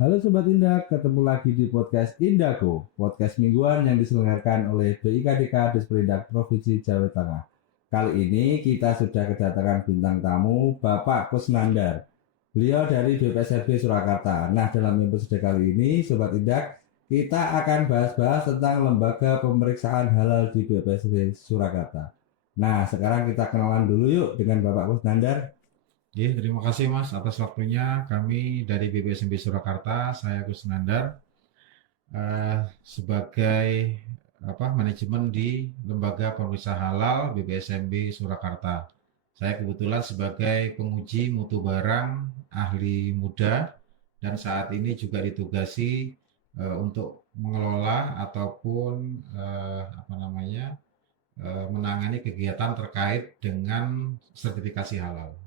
Halo Sobat Indah, ketemu lagi di podcast Indako, podcast mingguan yang diselenggarakan oleh BIKDK Disperindak Provinsi Jawa Tengah. Kali ini kita sudah kedatangan bintang tamu Bapak Kusnandar. Beliau dari BPSRB Surakarta. Nah, dalam episode kali ini, Sobat Indah, kita akan bahas-bahas tentang lembaga pemeriksaan halal di BPSRB Surakarta. Nah, sekarang kita kenalan dulu yuk dengan Bapak Kusnandar. Terima kasih Mas atas waktunya. Kami dari BPSMB Surakarta, saya Gus Nandar, sebagai manajemen di Lembaga Pemeriksa Halal BPSMB Surakarta. Saya kebetulan sebagai penguji mutu barang ahli muda dan saat ini juga ditugasi untuk mengelola ataupun menangani kegiatan terkait dengan sertifikasi halal.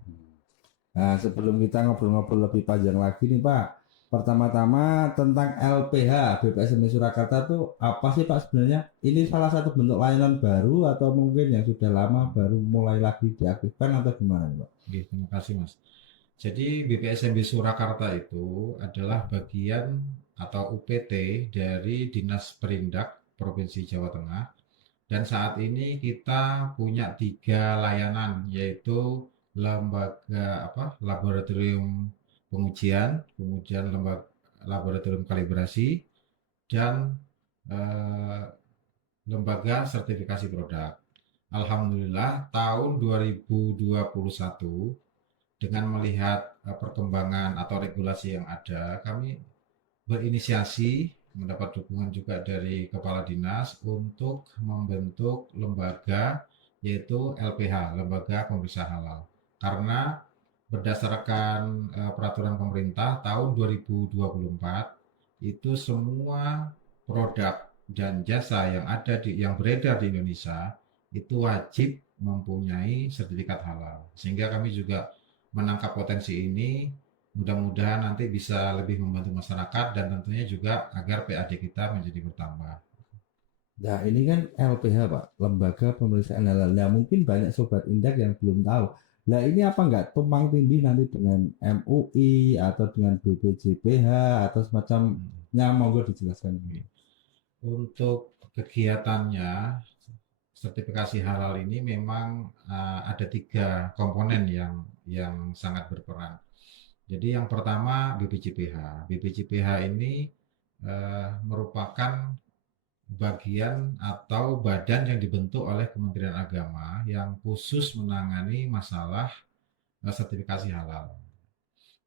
Nah, sebelum kita ngobrol-ngobrol lebih panjang lagi nih Pak, pertama-tama tentang LPH BPSMB Surakarta itu apa sih Pak sebenarnya? Ini salah satu bentuk layanan baru atau mungkin yang sudah lama baru mulai lagi diaktifkan atau gimana Pak? Oke, terima kasih Mas. Jadi BPSMB Surakarta itu adalah bagian atau UPT dari Dinas Perindak Provinsi Jawa Tengah. Dan saat ini kita punya 3 layanan, yaitu laboratorium pengujian, kemudian lembaga laboratorium kalibrasi, dan eh, lembaga sertifikasi produk. Alhamdulillah tahun 2021 dengan melihat perkembangan atau regulasi yang ada, kami berinisiasi mendapat dukungan juga dari kepala dinas untuk membentuk lembaga, yaitu LPH, Lembaga Pemeriksa Halal. Karena berdasarkan peraturan pemerintah tahun 2024 itu semua produk dan jasa yang beredar di Indonesia itu wajib mempunyai sertifikat halal. Sehingga kami juga menangkap potensi ini, mudah-mudahan nanti bisa lebih membantu masyarakat dan tentunya juga agar PAD kita menjadi bertambah. Nah, ini kan LPH Pak, Lembaga Pemeriksaan Halal. Nah, mungkin banyak Sobat Indak yang belum tahu. Nah, ini apa enggak tumpang tindih nanti dengan MUI atau dengan BPJPH atau semacamnya, monggo dijelaskan. Untuk kegiatannya, sertifikasi halal ini memang ada 3 komponen yang sangat berperan. Jadi yang pertama BPJPH. BPJPH ini merupakan bagian atau badan yang dibentuk oleh Kementerian Agama yang khusus menangani masalah sertifikasi halal.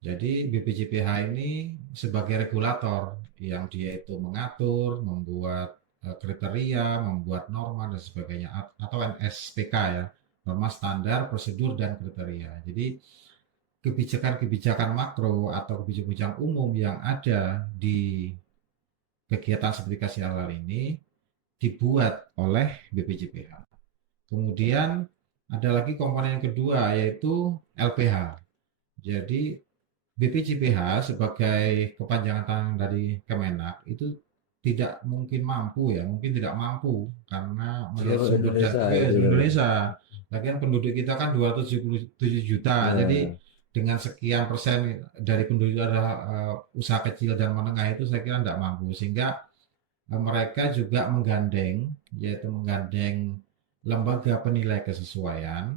Jadi BPJPH ini sebagai regulator yang dia itu mengatur, membuat kriteria, membuat norma dan sebagainya, atau NSPK ya, norma standar, prosedur dan kriteria. Jadi kebijakan-kebijakan makro atau kebijakan umum yang ada di kegiatan sertifikasi halal ini dibuat oleh BPJPH. Kemudian ada lagi komponen yang kedua yaitu LPH. Jadi BPJPH sebagai kepanjangan tangan dari Kemenak itu tidak mungkin mampu ya, mungkin tidak mampu karena melihat Seluruh sumber Indonesia daya itu. Indonesia. Lagian penduduk kita kan 277 juta, jadi Ya, dengan sekian persen dari penduduk adalah usaha kecil dan menengah itu saya kira tidak mampu, sehingga mereka juga menggandeng lembaga penilai kesesuaian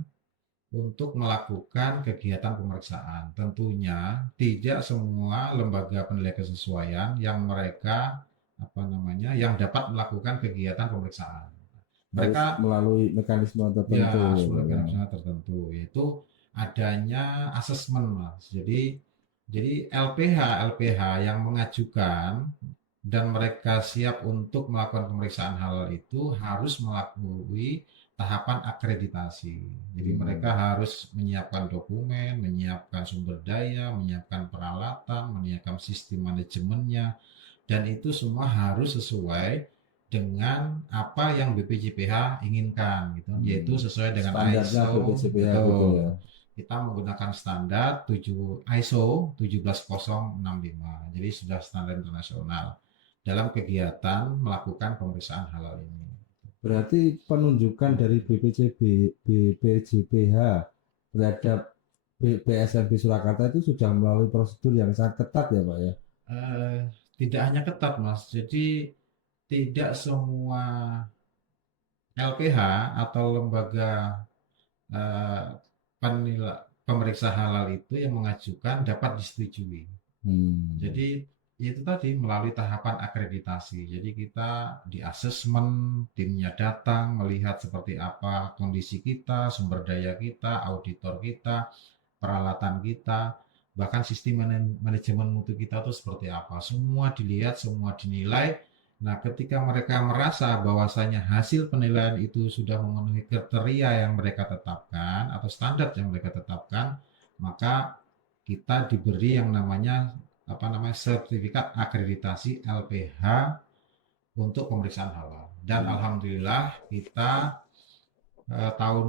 untuk melakukan kegiatan pemeriksaan. Tentunya tidak semua lembaga penilai kesesuaian yang dapat melakukan kegiatan pemeriksaan. harus Mereka melalui mekanisme tertentu ya ya Pak ya. mekanisme tertentu, yaitu adanya asesmen, Mas. Jadi LPH yang mengajukan dan mereka siap untuk melakukan pemeriksaan halal itu harus melalui tahapan akreditasi. Jadi mereka harus menyiapkan dokumen, menyiapkan sumber daya, menyiapkan peralatan, menyiapkan sistem manajemennya, dan itu semua harus sesuai dengan apa yang BPJPH inginkan gitu, yaitu sesuai dengan Standarnya ISO. BPJPH gitu ya. Betul. Kita menggunakan standar ISO 17065. Jadi sudah standar internasional dalam kegiatan melakukan pemeriksaan halal ini. Berarti penunjukan dari BPJPH terhadap BSMB Surakarta itu sudah melalui prosedur yang sangat ketat ya Pak ya. eh, tidak hanya ketat, Mas. Jadi tidak semua LPH atau lembaga eh, pemeriksa halal itu yang mengajukan dapat disetujui. Hmm. Jadi itu tadi melalui tahapan akreditasi. Jadi kita di asesmen, timnya datang melihat seperti apa kondisi kita, sumber daya kita, auditor kita, peralatan kita, bahkan sistem manajemen mutu kita itu seperti apa. Semua dilihat, semua dinilai. Nah, ketika mereka merasa bahwasanya hasil penilaian itu sudah memenuhi kriteria yang mereka tetapkan atau standar yang mereka tetapkan, maka kita diberi yang namanya sertifikat akreditasi LPH untuk pemeriksaan halal. Dan alhamdulillah kita tahun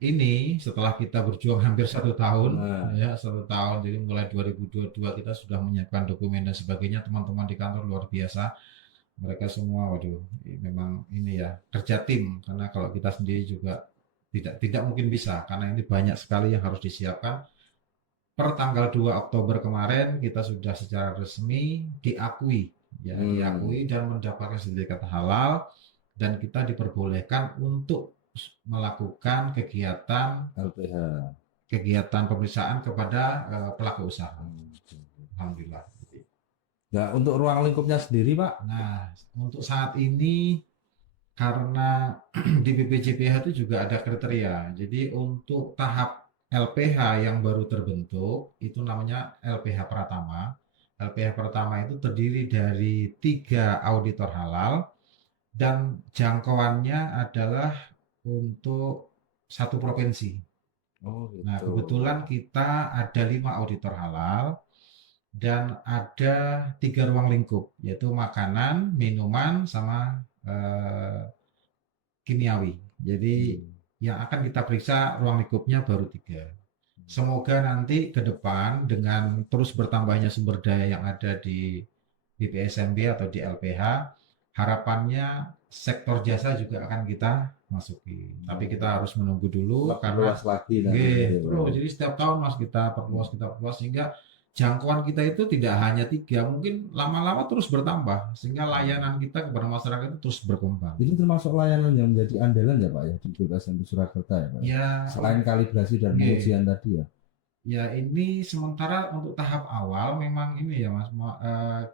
ini setelah kita berjuang hampir 1 tahun, Nah, ya 1 tahun, jadi mulai 2022 kita sudah menyiapkan dokumen dan sebagainya. Teman-teman di kantor luar biasa, mereka semua, waduh, memang ini ya kerja tim, karena kalau kita sendiri juga tidak mungkin bisa, karena ini banyak sekali yang harus disiapkan. Per tanggal 2 Oktober kemarin kita sudah secara resmi diakui, ya diakui dan mendapatkan sertifikat halal, dan kita diperbolehkan untuk melakukan LPH. kegiatan pemeriksaan kepada pelaku usaha. Alhamdulillah. Nah, untuk ruang lingkupnya sendiri, Pak? Nah, untuk saat ini karena di BPJPH itu juga ada kriteria. Jadi untuk tahap LPH yang baru terbentuk itu namanya LPH Pratama. LPH Pratama itu terdiri dari 3 auditor halal dan jangkauannya adalah untuk satu provinsi. Oh, Nah, gitu. kebetulan kita ada 5 auditor halal dan ada 3 ruang lingkup, yaitu makanan, minuman, sama kimiawi. Jadi yang akan kita periksa ruang lingkupnya baru 3. Semoga nanti ke depan dengan terus bertambahnya sumber daya yang ada di BPSMB atau di LPH, harapannya sektor jasa juga akan kita masuki. Tapi kita harus menunggu dulu karena luas lagi nanti. bro, jadi setiap tahun Mas kita perluas sehingga jangkauan kita itu tidak hanya 3, mungkin lama-lama terus bertambah sehingga layanan kita kepada masyarakat itu terus berkembang. Ini termasuk layanan yang menjadi andalan ya, Pak, ya, di BPSMB Surakarta ya, Pak? Ya, Selain kalibrasi dan pengujian tadi ya. ya ini sementara untuk tahap awal memang ini ya Mas,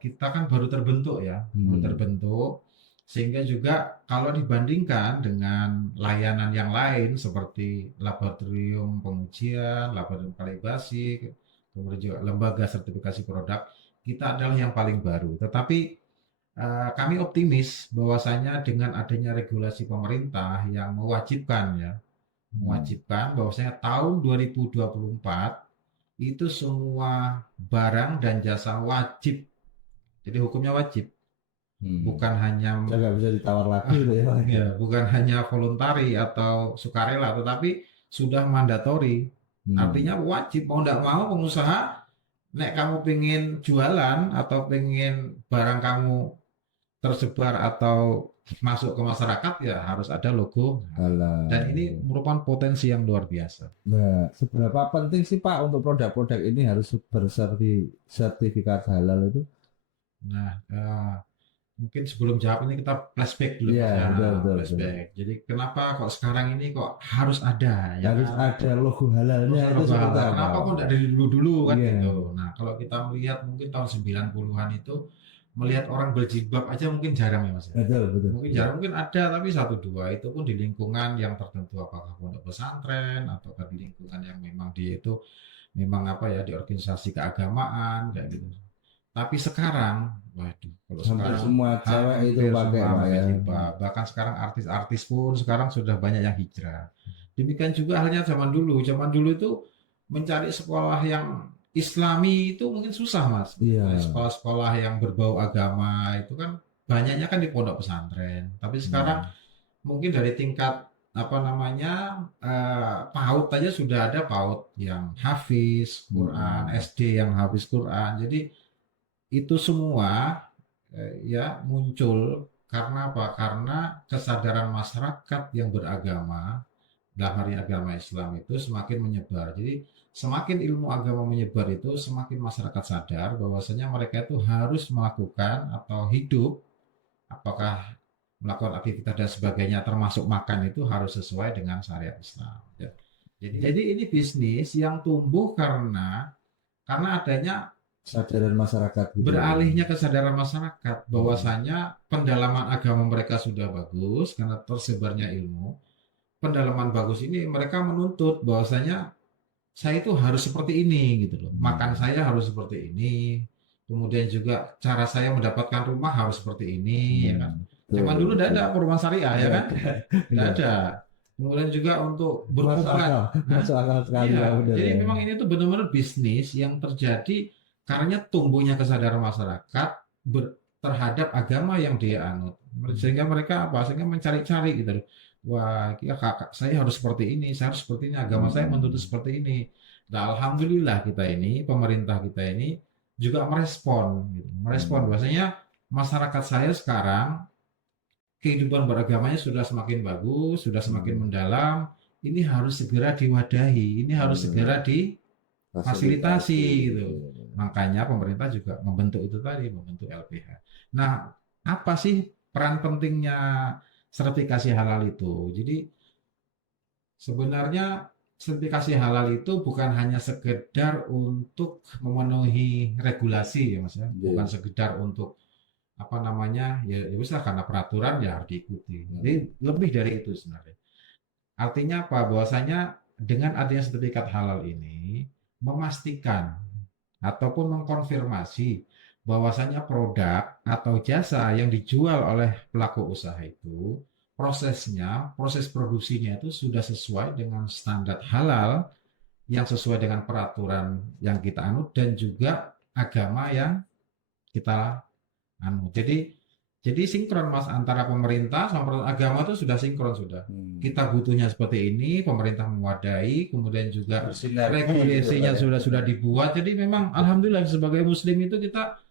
kita kan baru terbentuk ya, baru terbentuk, sehingga juga kalau dibandingkan dengan layanan yang lain seperti laboratorium pengujian, laboratorium kalibrasi, kemudian juga lembaga sertifikasi produk, kita adalah yang paling baru. Tetapi kami optimis bahwasanya dengan adanya regulasi pemerintah yang mewajibkan bahwasanya tahun 2024 itu semua barang dan jasa wajib. Jadi hukumnya wajib. Bukan hanya nggak bisa ditawar lagi ya, Pak. ya, bukan hanya voluntari atau sukarela, tetapi sudah mandatori. Artinya wajib, mau tidak mau pengusaha, nek kamu pengen jualan atau pengen barang kamu tersebar atau masuk ke masyarakat, ya harus ada logo. Dan ini merupakan potensi yang luar biasa. Nah, seberapa penting sih Pak untuk produk-produk ini harus bersertifikat halal itu? Nah, mungkin sebelum jawab ini kita flashback dulu. Iya, betul. Flashback. Jadi kenapa kok sekarang ini kok harus ada? Ya, Harus ada logo halalnya itu seperti apa? Kenapa kok tidak dari dulu-dulu kan gitu. Nah, kalau kita melihat mungkin tahun 90-an itu melihat orang berjilbab aja mungkin jarang ya Mas. Betul. Mungkin jarang, mungkin ada tapi 1-2 itu pun di lingkungan yang tertentu, apakah pondok pesantren atau di lingkungan yang memang dia itu memang di organisasi keagamaan kayak gitu. Tapi sekarang, waduh, kalau sekarang semua cewek itu pakai Pak ya. Bahkan sekarang artis-artis pun sekarang sudah banyak yang hijrah. Demikian juga halnya zaman dulu. Zaman dulu itu mencari sekolah yang Islami itu mungkin susah Mas. Sekolah-sekolah yang berbau agama itu kan banyaknya kan di pondok pesantren. Tapi sekarang mungkin dari tingkat PAUD aja sudah ada PAUD yang hafiz Quran, SD yang hafiz Quran. Jadi itu semua ya muncul karena apa? Karena kesadaran masyarakat yang beragama dalam hari agama Islam itu semakin menyebar. Jadi semakin ilmu agama menyebar itu semakin masyarakat sadar bahwasanya mereka itu harus melakukan atau hidup, apakah melakukan aktivitas dan sebagainya termasuk makan itu harus sesuai dengan syariat Islam. Ya. Jadi ini bisnis yang tumbuh karena adanya Sadaran masyarakat gitu. beralihnya kesadaran masyarakat bahwasanya pendalaman agama mereka sudah bagus karena tersebarnya ilmu. Pendalaman bagus ini mereka menuntut bahwasanya saya itu harus seperti ini gitu loh. Makan saya harus seperti ini. Kemudian juga cara saya mendapatkan rumah harus seperti ini, ya kan. Zaman dulu tidak ada perumahan syariah, ya kan? Tidak ada. Kemudian juga untuk berhubungan. Masuk akal sekali. Iya, Pak, bener jadi ya. memang ini tuh benar-benar bisnis yang terjadi karena tumbuhnya kesadaran masyarakat terhadap agama yang dia anut. Sehingga mereka apa? Sehingga mencari-cari gitu loh. Wah, ya kakak, saya harus seperti ini, saya harus seperti ini, agama saya menuntut seperti ini. Nah, alhamdulillah kita ini, pemerintah kita ini juga merespon, gitu. Merespon bahwasanya masyarakat saya sekarang kehidupan beragamanya sudah semakin bagus, sudah semakin mendalam. Ini harus segera diwadahi, ini harus segera difasilitasi gitu. Makanya pemerintah juga membentuk itu tadi, membentuk LPH. Nah, apa sih peran pentingnya sertifikasi halal itu? Jadi sebenarnya sertifikasi halal itu bukan hanya sekedar untuk memenuhi regulasi ya Mas ya, bukan sekedar untuk apa namanya ya bisa karena peraturan ya harus diikuti. Jadi lebih dari itu sebenarnya. Artinya apa? Bahwasanya dengan adanya sertifikat halal ini memastikan ataupun mengkonfirmasi bahwasanya produk atau jasa yang dijual oleh pelaku usaha itu proses produksinya itu sudah sesuai dengan standar halal yang sesuai dengan peraturan yang kita anut dan juga agama yang kita anut. Jadi sinkron Mas antara pemerintah sama agama itu sudah sinkron sudah. Kita butuhnya seperti ini, pemerintah mewadahi, kemudian juga regulasinya sudah dibuat. Jadi memang alhamdulillah sebagai muslim itu kita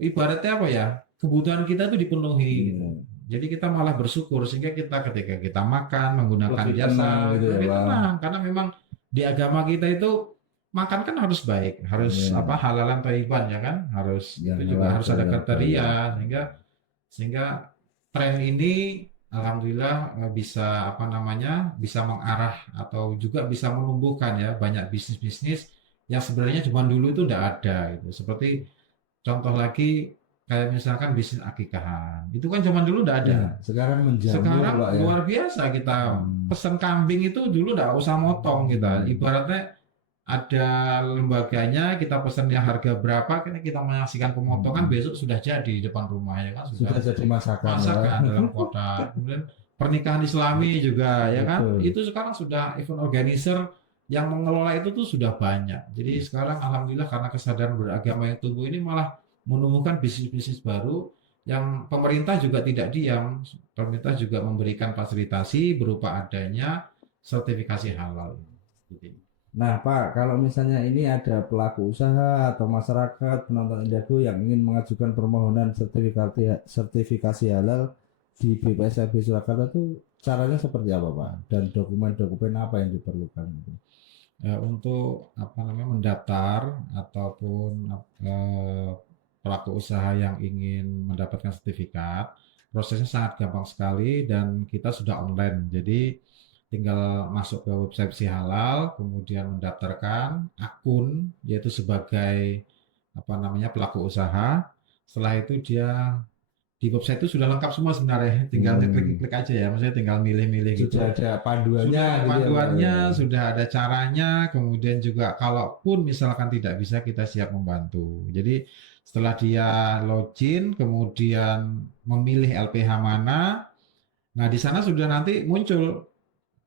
ibaratnya apa ya? Kebutuhan kita itu dipenuhi gitu. Jadi kita malah bersyukur sehingga kita ketika kita makan menggunakan jasa lebih tenang karena memang di agama kita itu makan kan harus baik, harus apa halalan thayyiban ya kan? Harus itu juga harus ada kriteria sehingga tren ini alhamdulillah bisa apa namanya? Bisa mengarah atau juga bisa menumbuhkan ya banyak bisnis-bisnis yang sebenarnya zaman dulu itu tidak ada gitu. Seperti contoh lagi kayak misalkan bisnis akikahan. Itu kan zaman dulu udah ada. Sekarang menjamur, Sekarang Pak, ya. luar biasa kita pesan kambing itu dulu udah usah motong kita. Ibaratnya ada lembaganya, kita pesan yang harga berapa, kita menyaksikan pemotongan besok sudah jadi di depan rumah ya kan Sudah jadi masakan dalam kotak. Kemudian pernikahan Islami juga ya kan. Betul. Itu sekarang sudah event organizer yang mengelola itu tuh sudah banyak. Jadi sekarang alhamdulillah karena kesadaran beragama yang tumbuh ini malah menumbuhkan bisnis-bisnis baru yang pemerintah juga tidak diam. Pemerintah juga memberikan fasilitasi berupa adanya sertifikasi halal. Nah, Pak, kalau misalnya ini ada pelaku usaha atau masyarakat penonton Indago yang ingin mengajukan permohonan sertifikasi halal di BPSAB Surakarta itu caranya seperti apa, Pak? Dan dokumen-dokumen apa yang diperlukan? Untuk apa namanya mendaftar ataupun pelaku usaha yang ingin mendapatkan sertifikat, prosesnya sangat gampang sekali dan kita sudah online. Jadi tinggal masuk ke website Si Halal, kemudian mendaftarkan akun yaitu sebagai apa namanya pelaku usaha. Setelah itu dia di website itu sudah lengkap semua sebenarnya, tinggal klik aja ya, maksudnya tinggal milih-milih gitu. Sudah ada panduannya, sudah ada caranya, kemudian juga kalaupun misalkan tidak bisa kita siap membantu. Jadi setelah dia login, kemudian memilih LPH mana, nah di sana sudah nanti muncul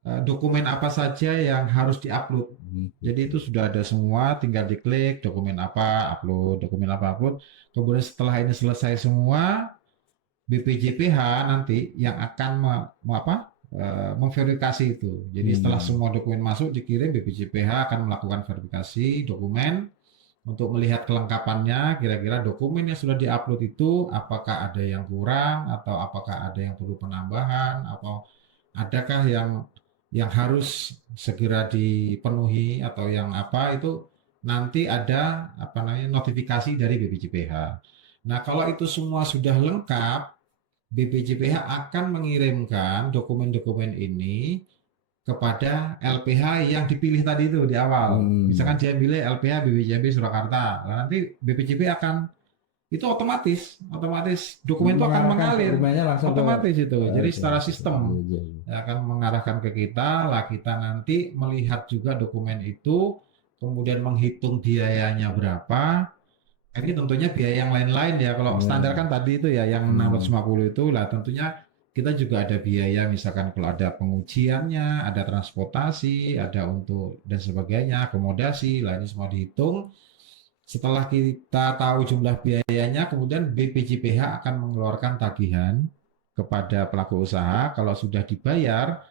dokumen apa saja yang harus diupload. Jadi itu sudah ada semua, tinggal diklik dokumen apa upload, dokumen apa upload. Kemudian setelah ini selesai semua, BPJPH nanti yang akan memverifikasi itu. Jadi setelah semua dokumen masuk dikirim, BPJPH akan melakukan verifikasi dokumen untuk melihat kelengkapannya, kira-kira dokumen yang sudah diupload itu apakah ada yang kurang atau apakah ada yang perlu penambahan atau adakah yang yang harus segera dipenuhi atau yang apa itu nanti ada apa namanya notifikasi dari BPJPH. Nah, kalau itu semua sudah lengkap, BPJPH akan mengirimkan dokumen-dokumen ini kepada LPH yang dipilih tadi itu di awal. Misalkan dia pilih LPH BPJB Surakarta, nah, nanti BPJB akan itu otomatis, otomatis dokumen itu akan mengarahkan mengalir, dokumennya langsung ke otomatis itu. Jadi LPH. secara sistem Iya, iya. akan mengarahkan ke kita, lah kita nanti melihat juga dokumen itu, kemudian menghitung biayanya berapa. Ini tentunya biaya yang lain-lain ya. Kalau standar Iya. kan tadi itu ya yang 650 itu lah tentunya kita juga ada biaya misalkan kalau ada pengujiannya, ada transportasi, ada untuk dan sebagainya, akomodasi, lah ini semua dihitung. Setelah kita tahu jumlah biayanya, kemudian BPJPH akan mengeluarkan tagihan kepada pelaku usaha. Kalau sudah dibayar,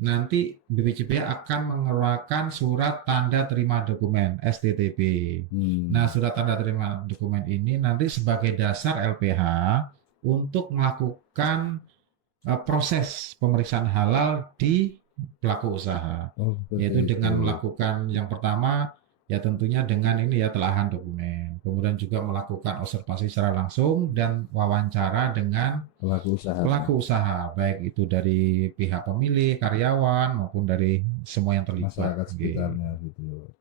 nanti BPJPH akan mengeluarkan surat tanda terima dokumen (STTB). Nah, surat tanda terima dokumen ini nanti sebagai dasar LPH untuk melakukan proses pemeriksaan halal di pelaku usaha, Oh, seperti yaitu dengan itu. melakukan yang pertama ya tentunya dengan ini ya telahan dokumen, kemudian juga melakukan observasi secara langsung dan wawancara dengan pelaku usaha, baik itu dari pihak pemilik, karyawan maupun dari semua yang terlibat. Masyarakat sekitarnya gitu.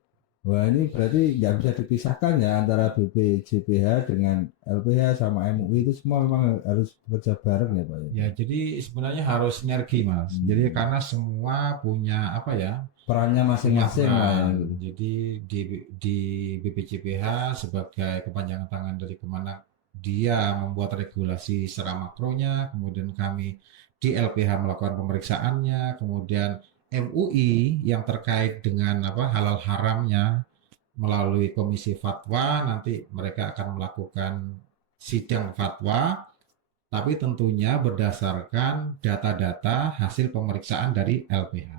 Wah, ini berarti nggak bisa dipisahkan ya antara BPJPH dengan LPH sama MUI, itu semua memang harus bekerja bareng ya Pak ya? Ya, jadi sebenarnya harus sinergi, Mas. Jadi karena semua punya apa ya? Perannya Punya masing-masing lah ya peran. gitu. Jadi di BPJPH sebagai kepanjangan tangan dari kemana dia membuat regulasi secara makronya, kemudian kami di LPH melakukan pemeriksaannya, kemudian MUI yang terkait dengan apa halal haramnya melalui komisi fatwa, nanti mereka akan melakukan sidang fatwa, tapi tentunya berdasarkan data-data hasil pemeriksaan dari LPH.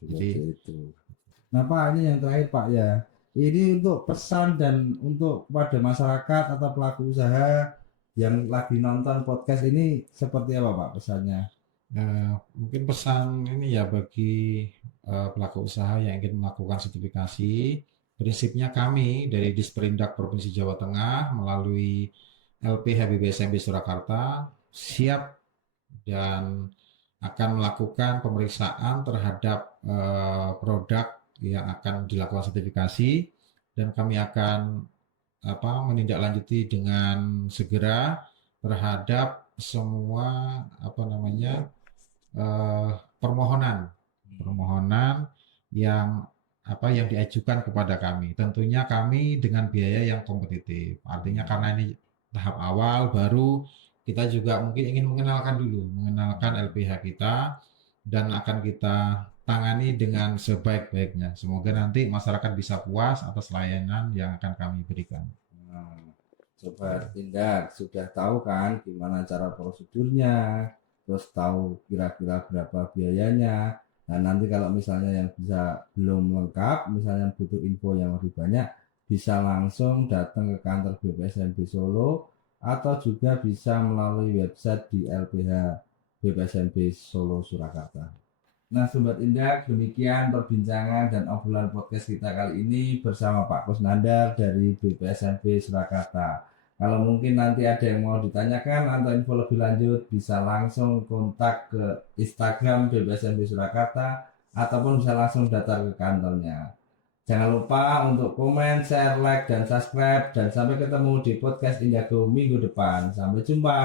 Jadi Seperti itu. Nah Pak, ini yang terakhir Pak ya. Ini untuk pesan dan untuk pada masyarakat atau pelaku usaha yang lagi nonton podcast ini seperti apa Pak pesannya? mungkin pesan ini ya bagi pelaku usaha yang ingin melakukan sertifikasi, prinsipnya kami dari Disperindak Provinsi Jawa Tengah melalui LPH BBSMB Surakarta siap dan akan melakukan pemeriksaan terhadap produk yang akan dilakukan sertifikasi, dan kami akan menindaklanjuti dengan segera terhadap semua permohonan yang yang diajukan kepada kami. Tentunya kami dengan biaya yang kompetitif. Artinya karena ini tahap awal baru, kita juga mungkin ingin mengenalkan LPH kita dan akan kita tangani dengan sebaik-baiknya. Semoga nanti masyarakat bisa puas atas layanan yang akan kami berikan. Nah, Sobat Tindak sudah tahu kan gimana cara prosedurnya, terus tahu kira-kira berapa biayanya. Nah nanti kalau misalnya yang bisa belum lengkap, misalnya butuh info yang lebih banyak, bisa langsung datang ke kantor BPSMB Solo atau juga bisa melalui website di LPH BPSMB Solo Surakarta. Nah Sobat Indah, demikian perbincangan dan obrolan podcast kita kali ini bersama Pak Kusnandar dari BPSMB Surakarta. Kalau mungkin nanti ada yang mau ditanyakan atau info lebih lanjut, bisa langsung kontak ke Instagram BPSMB Surakarta ataupun bisa langsung datang ke kantornya. Jangan lupa untuk komen, share, like, dan subscribe. Dan sampai ketemu di podcast Indahku minggu depan. Sampai jumpa.